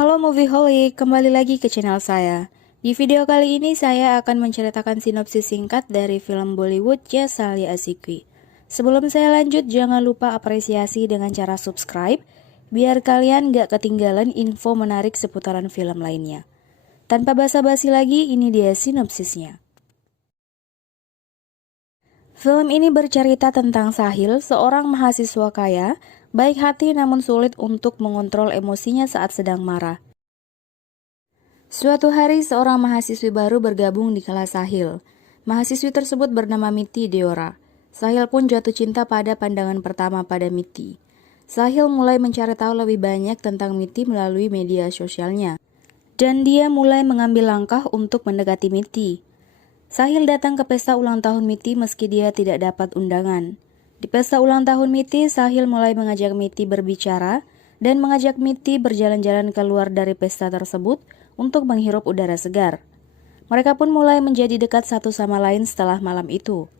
Halo Movieholic, kembali lagi ke channel saya. Di video kali ini saya akan menceritakan sinopsis singkat dari film Bollywood Jess Ali Asikwi. Sebelum saya lanjut, jangan lupa apresiasi dengan cara subscribe, biar kalian gak ketinggalan info menarik seputaran film lainnya. Tanpa basa-basi lagi, ini dia sinopsisnya. Film ini bercerita tentang Sahil, seorang mahasiswa kaya, baik hati namun sulit untuk mengontrol emosinya saat sedang marah. Suatu hari, seorang mahasiswi baru bergabung di kelas Sahil. Mahasiswi tersebut bernama Miti Deora. Sahil pun jatuh cinta pada pandangan pertama pada Miti. Sahil mulai mencari tahu lebih banyak tentang Miti melalui media sosialnya. Dan dia mulai mengambil langkah untuk mendekati Miti. Sahil datang ke pesta ulang tahun Miti meski dia tidak dapat undangan. Di pesta ulang tahun Miti, Sahil mulai mengajak Miti berbicara dan mengajak Miti berjalan-jalan keluar dari pesta tersebut untuk menghirup udara segar. Mereka pun mulai menjadi dekat satu sama lain setelah malam itu.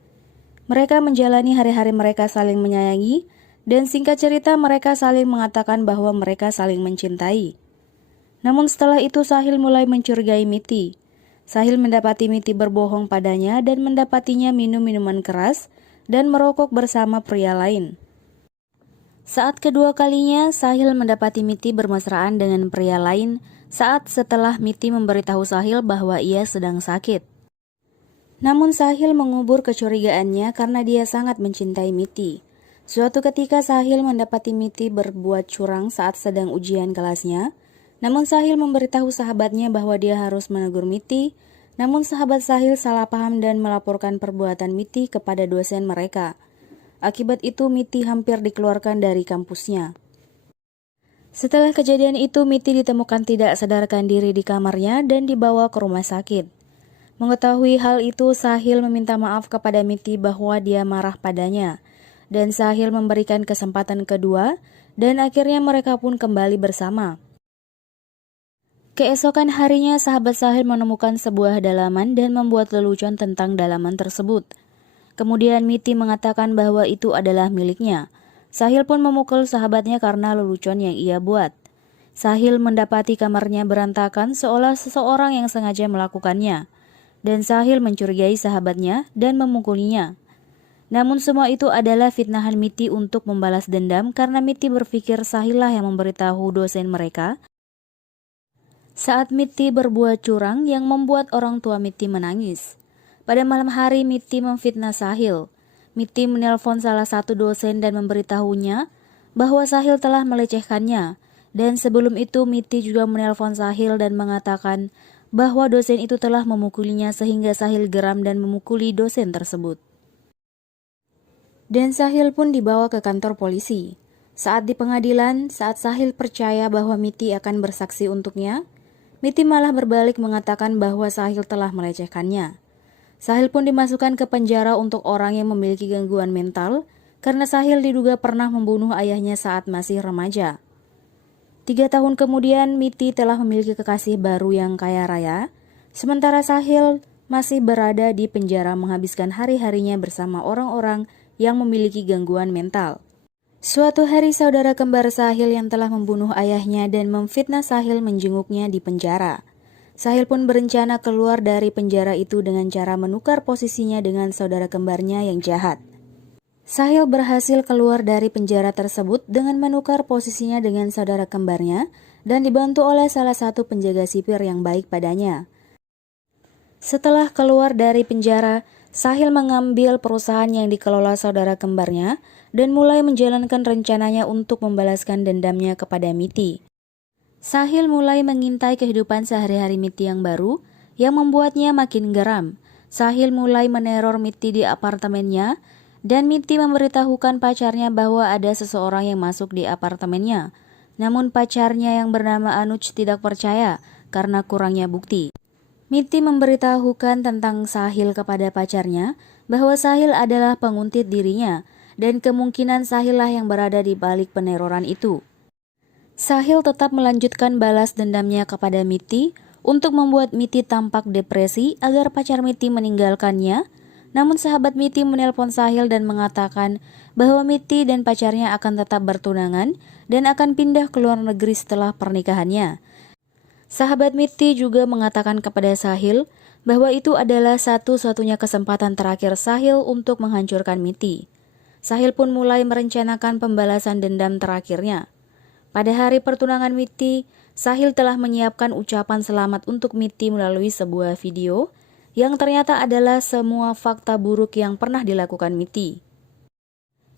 Mereka menjalani hari-hari mereka saling menyayangi, dan singkat cerita mereka saling mengatakan bahwa mereka saling mencintai. Namun setelah itu Sahil mulai mencurigai Miti. Sahil mendapati Miti berbohong padanya dan mendapatinya minum minuman keras dan merokok bersama pria lain. Saat kedua kalinya, Sahil mendapati Miti bermesraan dengan pria lain setelah Miti memberitahu Sahil bahwa ia sedang sakit. Namun Sahil mengubur kecurigaannya karena dia sangat mencintai Miti. Suatu ketika Sahil mendapati Miti berbuat curang saat sedang ujian kelasnya. Namun Sahil memberitahu sahabatnya bahwa dia harus menegur Miti, namun sahabat Sahil salah paham dan melaporkan perbuatan Miti kepada dosen mereka. Akibat itu Miti hampir dikeluarkan dari kampusnya. Setelah kejadian itu Miti ditemukan tidak sadarkan diri di kamarnya dan dibawa ke rumah sakit. Mengetahui hal itu Sahil meminta maaf kepada Miti bahwa dia marah padanya, dan Sahil memberikan kesempatan kedua dan akhirnya mereka pun kembali bersama. Keesokan harinya, sahabat Sahil menemukan sebuah dalaman dan membuat lelucon tentang dalaman tersebut. Kemudian Miti mengatakan bahwa itu adalah miliknya. Sahil pun memukul sahabatnya karena lelucon yang ia buat. Sahil mendapati kamarnya berantakan seolah seseorang yang sengaja melakukannya. Dan Sahil mencurigai sahabatnya dan memukulinya. Namun semua itu adalah fitnahan Miti untuk membalas dendam karena Miti berpikir Sahil lah yang memberitahu dosen mereka saat Miti berbuat curang yang membuat orang tua Miti menangis. Pada malam hari Miti memfitnah Sahil. Miti menelpon salah satu dosen dan memberitahunya bahwa Sahil telah melecehkannya. Dan sebelum itu Miti juga menelpon Sahil dan mengatakan bahwa dosen itu telah memukulinya sehingga Sahil geram dan memukuli dosen tersebut. Dan Sahil pun dibawa ke kantor polisi. Saat di pengadilan, saat Sahil percaya bahwa Miti akan bersaksi untuknya, Miti malah berbalik mengatakan bahwa Sahil telah melecehkannya. Sahil pun dimasukkan ke penjara untuk orang yang memiliki gangguan mental karena Sahil diduga pernah membunuh ayahnya saat masih remaja. 3 tahun kemudian Miti telah memiliki kekasih baru yang kaya raya, sementara Sahil masih berada di penjara menghabiskan hari-harinya bersama orang-orang yang memiliki gangguan mental. Suatu hari saudara kembar Sahil yang telah membunuh ayahnya dan memfitnah Sahil menjenguknya di penjara. Sahil pun berencana keluar dari penjara itu dengan cara menukar posisinya dengan saudara kembarnya yang jahat. Sahil berhasil keluar dari penjara tersebut dengan menukar posisinya dengan saudara kembarnya dan dibantu oleh salah satu penjaga sipir yang baik padanya. Setelah keluar dari penjara, Sahil mengambil perusahaan yang dikelola saudara kembarnya dan mulai menjalankan rencananya untuk membalaskan dendamnya kepada Miti. Sahil mulai mengintai kehidupan sehari-hari Miti yang baru yang membuatnya makin geram. Sahil mulai meneror Miti di apartemennya dan Miti memberitahukan pacarnya bahwa ada seseorang yang masuk di apartemennya. Namun pacarnya yang bernama Anuj tidak percaya karena kurangnya bukti. Miti memberitahukan tentang Sahil kepada pacarnya bahwa Sahil adalah penguntit dirinya dan kemungkinan Sahil lah yang berada di balik peneroran itu. Sahil tetap melanjutkan balas dendamnya kepada Miti untuk membuat Miti tampak depresi agar pacar Miti meninggalkannya. Namun sahabat Miti menelpon Sahil dan mengatakan bahwa Miti dan pacarnya akan tetap bertunangan dan akan pindah ke luar negeri setelah pernikahannya. Sahabat Miti juga mengatakan kepada Sahil bahwa itu adalah satu-satunya kesempatan terakhir Sahil untuk menghancurkan Miti. Sahil pun mulai merencanakan pembalasan dendam terakhirnya. Pada hari pertunangan Miti, Sahil telah menyiapkan ucapan selamat untuk Miti melalui sebuah video yang ternyata adalah semua fakta buruk yang pernah dilakukan Miti.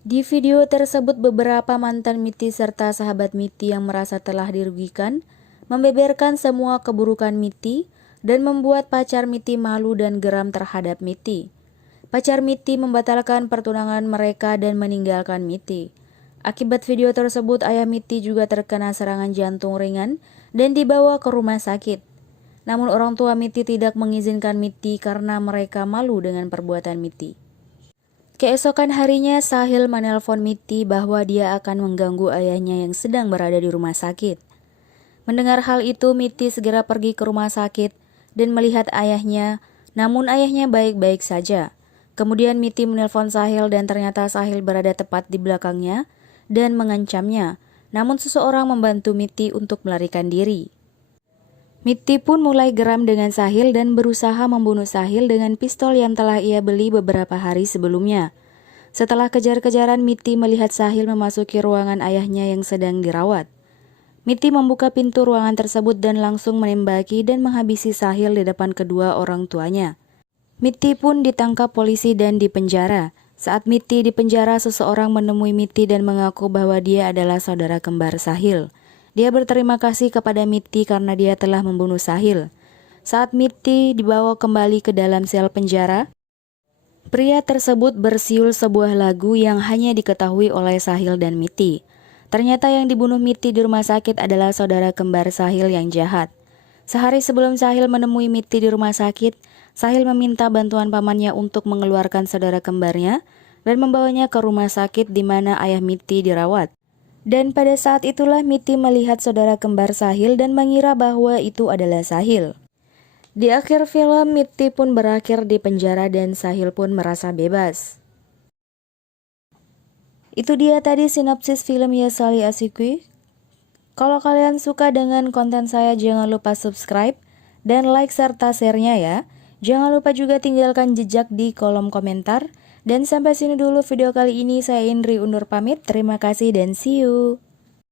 Di video tersebut beberapa mantan Miti serta sahabat Miti yang merasa telah dirugikan membeberkan semua keburukan Miti dan membuat pacar Miti malu dan geram terhadap Miti. Pacar Miti membatalkan pertunangan mereka dan meninggalkan Miti. Akibat video tersebut, ayah Miti juga terkena serangan jantung ringan dan dibawa ke rumah sakit. Namun orang tua Miti tidak mengizinkan Miti karena mereka malu dengan perbuatan Miti. Keesokan harinya, Sahil menelpon Miti bahwa dia akan mengganggu ayahnya yang sedang berada di rumah sakit. Mendengar hal itu, Miti segera pergi ke rumah sakit dan melihat ayahnya, namun ayahnya baik-baik saja. Kemudian Miti menelpon Sahil dan ternyata Sahil berada tepat di belakangnya dan mengancamnya, namun seseorang membantu Miti untuk melarikan diri. Miti pun mulai geram dengan Sahil dan berusaha membunuh Sahil dengan pistol yang telah ia beli beberapa hari sebelumnya. Setelah kejar-kejaran, Miti melihat Sahil memasuki ruangan ayahnya yang sedang dirawat. Miti membuka pintu ruangan tersebut dan langsung menembaki dan menghabisi Sahil di depan kedua orang tuanya. Miti pun ditangkap polisi dan dipenjara. Saat Miti dipenjara, seseorang menemui Miti dan mengaku bahwa dia adalah saudara kembar Sahil. Dia berterima kasih kepada Miti karena dia telah membunuh Sahil. Saat Miti dibawa kembali ke dalam sel penjara, pria tersebut bersiul sebuah lagu yang hanya diketahui oleh Sahil dan Miti. Ternyata yang dibunuh Miti di rumah sakit adalah saudara kembar Sahil yang jahat. Sehari sebelum Sahil menemui Miti di rumah sakit, Sahil meminta bantuan pamannya untuk mengeluarkan saudara kembarnya dan membawanya ke rumah sakit di mana ayah Miti dirawat. Dan pada saat itulah Miti melihat saudara kembar Sahil dan mengira bahwa itu adalah Sahil. Di akhir film, Miti pun berakhir di penjara dan Sahil pun merasa bebas. Itu dia tadi sinopsis film Ye Saali Asyikui. Kalau kalian suka dengan konten saya, jangan lupa subscribe dan like serta share-nya ya. Jangan lupa juga tinggalkan jejak di kolom komentar. Dan sampai sini dulu video kali ini, saya Indri undur pamit. Terima kasih dan see you.